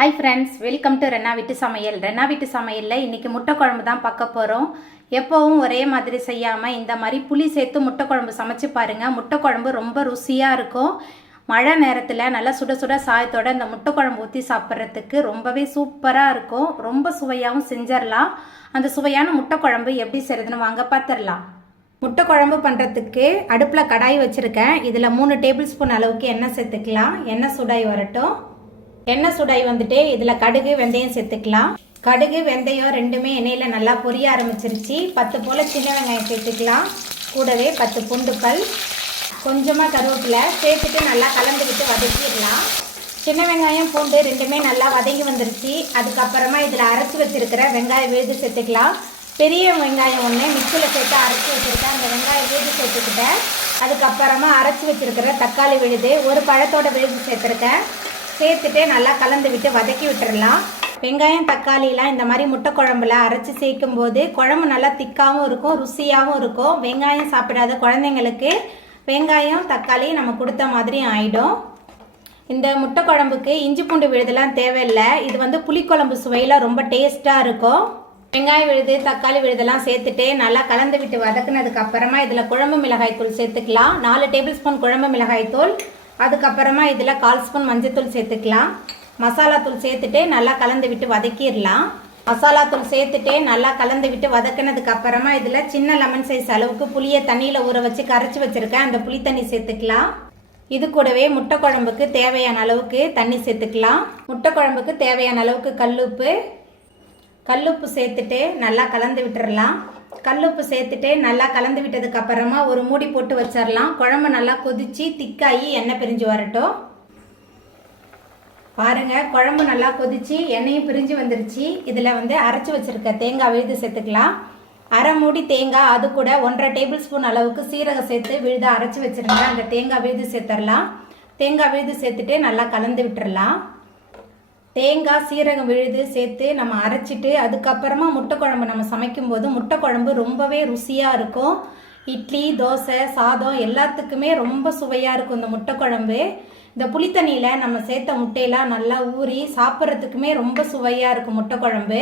Hi friends welcome to Renna வீட்டு சமையல் ரெண்ணா வீட்டு சமையலில் இன்றைக்கி முட்டை குழம்பு தான் பார்க்க போகிறோம் எப்போவும் ஒரே மாதிரி செய்யாமல் இந்த மாதிரி புளி சேர்த்து முட்டை குழம்பு சமைச்சு பாருங்கள் முட்டை குழம்பு ரொம்ப ருசியாக இருக்கும். மழை நேரத்தில் நல்லா சுட சுட சாயத்தோட இந்த முட்டை குழம்பு ஊற்றி சாப்பிட்றதுக்கு ரொம்பவே சூப்பராக இருக்கும். ரொம்ப சுவையாகவும் செஞ்சிடலாம் அந்த சுவையான முட்டை குழம்பு எப்படி செய்கிறதுன்னு வாங்க பார்த்துடலாம் முட்டை குழம்பு பண்ணுறதுக்கு அடுப்பில் கடாய் வச்சுருக்கேன். இதில் மூணு டேபிள் ஸ்பூன் அளவுக்கு எண்ணெய் சேர்த்துக்கலாம். எண்ணெய் சுடாய் வரட்டும். எண்ணெய் சுடாய் வந்துட்டு இதில் கடுகு வெந்தயம் சேர்த்துக்கலாம். கடுகு வெந்தயம் ரெண்டுமே எண்ணெயில் நல்லா பொரிய ஆரம்பிச்சிருச்சு. பத்து போல் சின்ன வெங்காயம் சேர்த்துக்கலாம். கூடவே பத்து பூண்டுக்கல் கொஞ்சமாக கருவேப்பிலை சேர்த்துட்டு நல்லா கலந்துக்கிட்டு வதக்கிடலாம். சின்ன வெங்காயம் பூண்டு ரெண்டுமே நல்லா வதங்கி வந்துருச்சு. அதுக்கப்புறமா இதில் அரைச்சி வச்சுருக்கிற வெங்காயம் விழுது சேர்த்துக்கலாம். பெரிய வெங்காயம் ஒன்று மிக்சியில் சேர்த்து அரைச்சி வச்சுருக்கேன். அந்த வெங்காயம் விழுது சேர்த்துக்கிட்டேன். அதுக்கப்புறமா அரைச்சி வச்சிருக்கிற தக்காளி விழுது ஒரு பழத்தோட விழுது சேர்த்துருக்கேன். சேர்த்துட்டு நல்லா கலந்து விட்டு வதக்கி விட்டுறலாம். வெங்காயம் தக்காளிலாம் இந்த மாதிரி முட்டை குழம்புல அரைச்சி சேர்க்கும் போது குழம்பு நல்லா திக்காகவும் இருக்கும் ருசியாகவும் இருக்கும். வெங்காயம் சாப்பிடாத குழந்தைங்களுக்கு வெங்காயம் தக்காளி நம்ம கொடுத்த மாதிரி ஆகிடும் இந்த முட்டை குழம்புக்கு இஞ்சி பூண்டு விழுதெல்லாம் தேவையில்லை. இது வந்து புளிக்குழம்பு சுவையில் ரொம்ப டேஸ்ட்டாக இருக்கும். வெங்காயம் விழுது தக்காளி விழுதெல்லாம் சேர்த்துட்டு நல்லா கலந்து விட்டு வதக்குனதுக்கு அப்புறமா இதில் குழம்பு மிளகாய் தூள் சேர்த்துக்கலாம். நாலு டேபிள் ஸ்பூன் குழம்பு மிளகாய் தூள் அதுக்கப்புறமா இதில் கால் ஸ்பூன் மஞ்சத்தூள் சேர்த்துக்கலாம். மசாலா தூள் சேர்த்துட்டு நல்லா கலந்து விட்டு வதக்கிடலாம். மசாலா தூள் சேர்த்துட்டு நல்லா கலந்து விட்டு வதக்கினதுக்கு அப்புறமா இதில் சின்ன லெமன் சைஸ் அளவுக்கு புளியை தண்ணியில் ஊற வச்சு கரைச்சி வச்சுருக்கேன். அந்த புளி தண்ணி சேர்த்துக்கலாம். இது கூடவே முட்டை குழம்புக்கு தேவையான அளவுக்கு தண்ணி சேர்த்துக்கலாம். முட்டை குழம்புக்கு தேவையான அளவுக்கு கல்லுப்பு. கல்லுப்பு சேர்த்துட்டு நல்லா கலந்து விட்டுறலாம். கல்லுப்பு சேர்த்துட்டு நல்லா கலந்து விட்டதுக்கு அப்புறமா ஒரு மூடி போட்டு வச்சிடலாம் குழம்பு நல்லா கொதிச்சு திக்காகி எண்ணெய் பிரிஞ்சு வரட்டும். பாருங்க குழம்பு நல்லா கொதிச்சு எண்ணெயும் பிரிஞ்சு வந்துருச்சு. இதில் வந்து அரைச்சி வச்சிருக்க தேங்காய் விழுது சேர்த்துக்கலாம். அரை மூடி தேங்காய் அது கூட ஒன்றரை டேபிள் ஸ்பூன் அளவுக்கு சீரகம் சேர்த்து விழுத அரைச்சி வச்சிருந்தேன் அந்த தேங்காய் விழுது சேர்த்துடலாம் தேங்காய் விழுது சேர்த்துட்டு நல்லா கலந்து விட்டுடலாம் தேங்காய் சீரகம் விழுது சேர்த்து நம்ம அரைச்சிட்டு அதுக்கப்புறமா முட்டை குழம்பு நம்ம சமைக்கும்போது முட்டை குழம்பு ரொம்பவே ருசியாக இருக்கும். இட்லி தோசை சாதம் எல்லாத்துக்குமே ரொம்ப சுவையாக இருக்கும் இந்த முட்டை குழம்பு இந்த புளித்தண்ணியில் நம்ம சேர்த்த முட்டையெல்லாம் நல்லா ஊறி சாப்பிட்றதுக்குமே ரொம்ப சுவையாக இருக்கும் முட்டை குழம்பு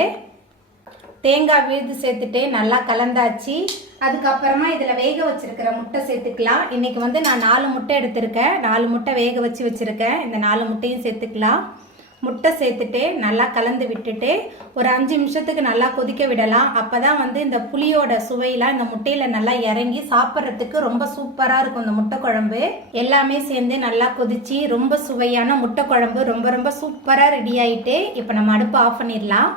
தேங்காய் விழுது சேர்த்துட்டு நல்லா கலந்தாச்சு. அதுக்கப்புறமா இதில் வேக வச்சுருக்கிற முட்டை சேர்த்துக்கலாம். இன்றைக்கி வந்து நான் நாலு முட்டை எடுத்திருக்கேன். நாலு முட்டை வேக வச்சு வச்சுருக்கேன். இந்த நாலு முட்டையும் சேர்த்துக்கலாம். முட்டை சேர்த்துட்டு நல்லா கலந்து விட்டுட்டு ஒரு அஞ்சு நிமிஷத்துக்கு நல்லா கொதிக்க விடலாம். அப்போ தான் வந்து இந்த புளியோட சுவையெல்லாம் இந்த முட்டையில் நல்லா இறங்கி சாப்பிட்றதுக்கு ரொம்ப சூப்பராக இருக்கும் இந்த முட்டை குழம்பு. எல்லாமே சேர்ந்து நல்லா கொதிச்சு ரொம்ப சுவையான முட்டை குழம்பு ரொம்ப ரொம்ப சூப்பராக ரெடி ஆகிட்டு இப்போ நம்ம அடுப்பு ஆஃப் பண்ணிடலாம்.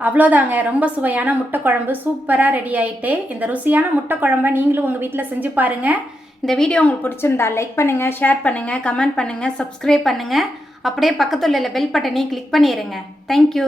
அவ்வளோதாங்க ரொம்ப சுவையான முட்டை குழம்பு சூப்பராக ரெடி ஆகிட்டு இந்த ருசியான முட்டை குழம்பை நீங்களும் உங்கள் வீட்டில் செஞ்சு பாருங்கள் இந்த வீடியோ உங்களுக்கு பிடிச்சிருந்தா லைக் பண்ணுங்கள் ஷேர் பண்ணுங்கள் கமெண்ட் பண்ணுங்கள் சப்ஸ்கிரைப் பண்ணுங்கள் அப்படியே பக்கத்தில் உள்ள பெல் பட்டனையும் கிளிக் பண்ணிடுங்க தேங்க்யூ